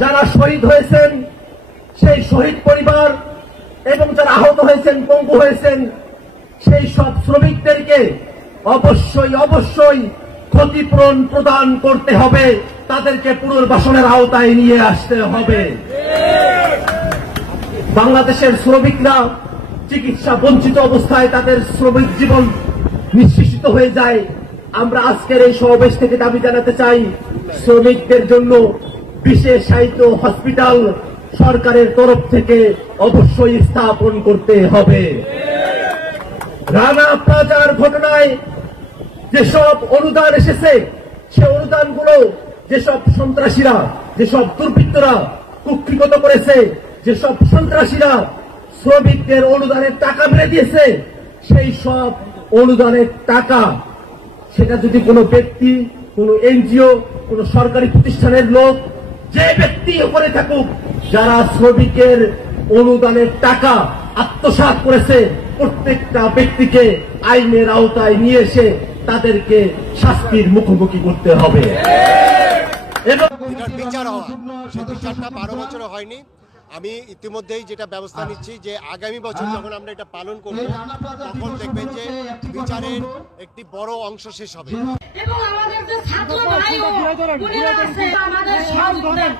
যারা শহীদ হয়েছেন সেই শহীদ পরিবার এবং যারা আহত হয়েছেন, পঙ্গু হয়েছেন, সেই সব শ্রমিকদেরকে অবশ্যই ক্ষতিপূরণ প্রদান করতে হবে, তাদেরকে পুনর্বাসনের আওতায় নিয়ে আসতে হবে। বাংলাদেশের শ্রমিকরা চিকিৎসা বঞ্চিত অবস্থায় তাদের শ্রমিক জীবন নিঃশেষিত হয়ে যায়। আমরা আজকের এই সমাবেশ থেকে দাবি জানাতে চাই, শ্রমিকদের জন্য বিশেষায়িত হসপিটাল সরকারের তরফ থেকে অবশ্যই স্থাপন করতে হবে। রানা প্লাজার ঘটনায় যেসব অনুদান এসেছে, সে অনুদানগুলো যেসব সন্ত্রাসীরা, যেসব দুর্বৃত্তরা কুক্ষিগত করেছে, যেসব সন্ত্রাসীরা শ্রমিকদের অনুদানের টাকা মেরে দিয়েছে, সেই সব অনুদানের টাকা সেটা যদি কোনো ব্যক্তি, কোনো এনজিও, কোনো সরকারি প্রতিষ্ঠানের লোক, যে ব্যক্তি করে থাকুক, যারা শ্রমিকের অনুদানের টাকা আত্মসাৎ করেছে, প্রত্যেকটা ব্যক্তিকে আইনের আওতায় নিয়ে এসে তাদেরকে শাস্তির মুখোমুখি করতে হবে। এবং বিচার হওয়া, সেই বিচারটা 12 বছরে হয়নি। আমি ইতিমধ্যেই যেটা ব্যবস্থা নিচ্ছি যে আগামী বছর যখন আমরা এটা পালন করব, তখন দেখবেন যে বিচারের একটি বড় অংশ শেষ হবে। এবং আমাদের যে ছাত্র ভাই বোনেরা আছে, আমাদের সন্তান,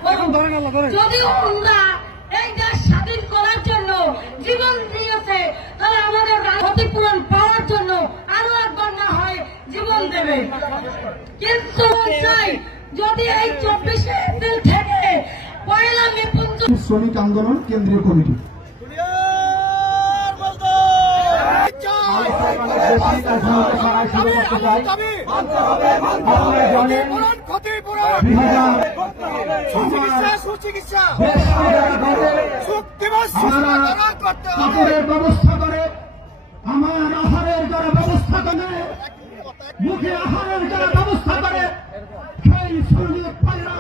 যদি ওরা এই দেশ স্বাধীন করার জন্য জীবন দিয়েছে, তারা আমাদের ক্ষতিপূরণ পাওয়ার জন্য আরো একবার না হয় জীবন দেবে। কিন্তু চাই যদি এই 24 এপ্রিল থেকে 1 মে পর্যন্ত শ্রমিক আন্দোলন কেন্দ্রীয় কমিটি ব্যবস্থা করে, আমার আহারের যারা ব্যবস্থা করে, মুখে আহারের যারা ব্যবস্থা করে, সেই শ্রমিক ভাইরা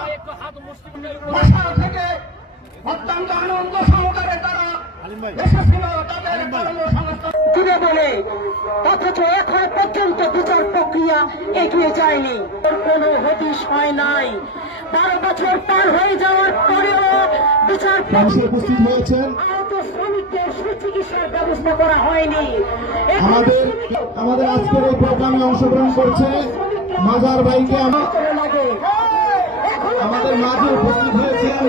বাসা থেকে অত্যন্ত আনন্দ সহকারে তারা এসেছিল তাদের কর্মসংস্থান তুলে বলে, অথচ এখন পর্যন্ত বিচার প্রক্রিয়া এগিয়ে যায়নি, কোনো হদিশ হয় নাই। 12 বছর পার হয়ে যাওয়ার পরেও বিচার উপস্থিত হয়েছেন। আহত শ্রমিকদের সুচিকিৎসার ব্যবস্থা করা হয়নি। আমাদের আজকের এই প্রোগ্রামে অংশগ্রহণ করছে মাজার ভাইকে আমাদের মাঝে উপস্থিত হয়েছেন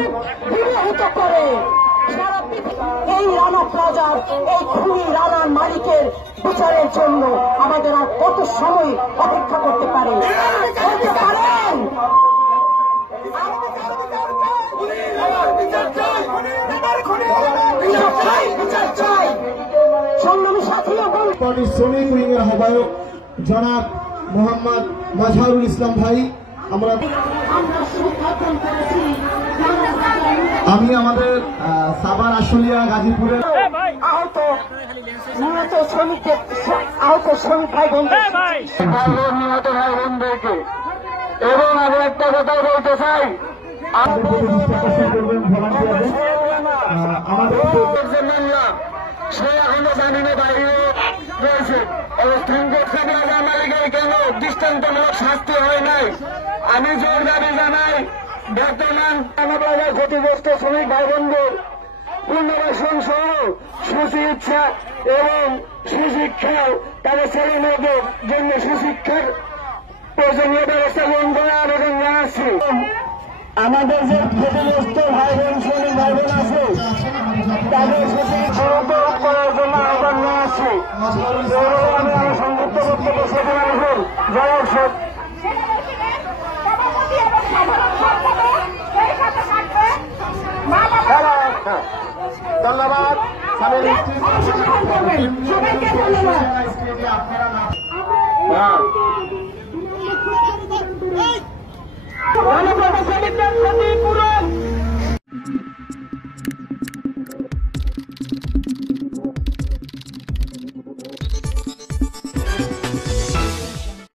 বিবাহিত করে এই রানা প্লাজার, এই খুনি রানার মালিকের বিচারের জন্য আমাদের আর কত সময় অপেক্ষা করতে পারে, বলতে পারেন? সংগ্রামী সাথীরা পার্টির শ্রমিক উইংয়ের আহ্বায়ক জনাব মোহাম্মদ মাজহারুল ইসলাম ভাই, আমি আমাদের সাভার, আশুলিয়া, গাজীপুরের আহত শ্রমিকদের, আহত শ্রমিক ভাই নিহত ভাই বোনদেরকে, এবং আমি একটা কথা বলতে চাই, সে এখনো জামিনে বাইরে রয়েছে, অবস্থান করছে রাজা মালিকের কেন দৃষ্টান্তমূলক শাস্তি হয় নাই। আমি জোর দাবি জানাই, বর্তমান রানাপ্লাজার ক্ষতিগ্রস্ত শ্রমিক ভাই বোনদের পুনর্বাসন সহ সুচিকিৎসা এবং সুশিক্ষা, তাদের ছেলে মেয়েদের জন্য সুশিক্ষার প্রয়োজনীয় ব্যবস্থা গ্রহণ করে আবেদন জানাচ্ছি। আমাদের যে ক্ষতিগ্রস্ত ভাই বোন, শ্রমিক ভাই বোন আছে, তাদের সুচিকিৎসা করার জন্য আহ্বান জানাচ্ছি। আমি আমার সংযুক্ত বক্তব্য শেষ রাখুন। জয় হোক। ধন্যবাদ। আপনারা